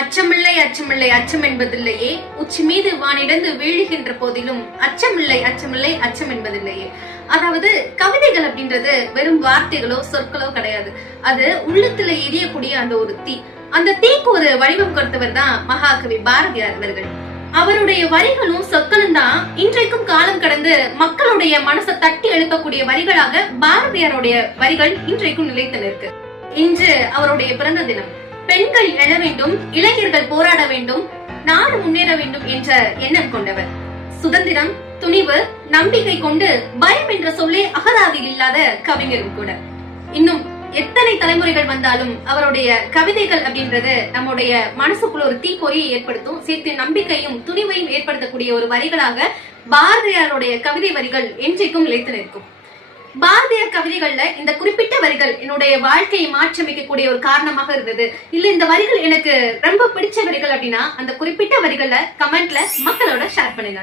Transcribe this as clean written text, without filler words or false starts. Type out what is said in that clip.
அச்சமில்லை அச்சமில்லை அச்சம் என்பதில்லையே, உச்சி மீது வானிடந்து வீழுகின்ற போதிலும் அச்சமில்லை அச்சமில்லை அச்சம் என்பதில்லையே. அதாவது கவிதைகள் அப்படின்றது வெறும் வார்த்தைகளோ சொற்களோ கிடையாது. அது உள்ளத்துல எரியக்கூடிய அந்த ஒரு தீ. அந்த தீக்கு ஒரு வடிவம் கொடுத்தவர் தான் மகாகவி பாரதியார் அவர்கள். அவருடைய வரிகளும் சொற்களும் தான் இன்றைக்கும் காலம் கடந்து மக்களுடைய மனசை தட்டி எழுப்பக்கூடிய வரிகளாக பாரதியாருடைய வரிகள் இன்றைக்கும் நிலைத்து நிற்கு. இன்று அவருடைய பிறந்த தினம். பெண்கள் எழ வேண்டும், இளைஞர்கள் போராட வேண்டும், நாடு முன்னேற வேண்டும் என்ற எண்ணம் கொண்டவர். சுதந்திரம், துணிவு, நம்பிக்கை கொண்டு பயம் என்ற சொல்லே அகராதியில் இல்லாத கவிஞரும் கூட. இன்னும் எத்தனை தலைமுறைகள் வந்தாலும் அவருடைய கவிதைகள் அப்படின்றது நம்முடைய மனசுக்குள்ள ஒரு தீப்பொறியை ஏற்படுத்தும், சேர்த்து நம்பிக்கையும் துணிவையும் ஏற்படுத்தக்கூடிய ஒரு வரிகளாக பாரதியாருடைய கவிதை வரிகள் என்றைக்கும் நிலைத்து நிற்கும். பாரதியார் கவிதைகள்ல இந்த குறிப்பிட்ட வரிகள் என்னுடைய வாழ்க்கையை மாற்றமைக்கக்கூடிய ஒரு காரணமாக இருந்தது, இல்ல இந்த வரிகள் எனக்கு ரொம்ப பிடிச்ச வரிகள் அப்படின்னா அந்த குறிப்பிட்ட வரிகளை கமெண்ட்ல மக்களோட ஷேர் பண்ணுங்க.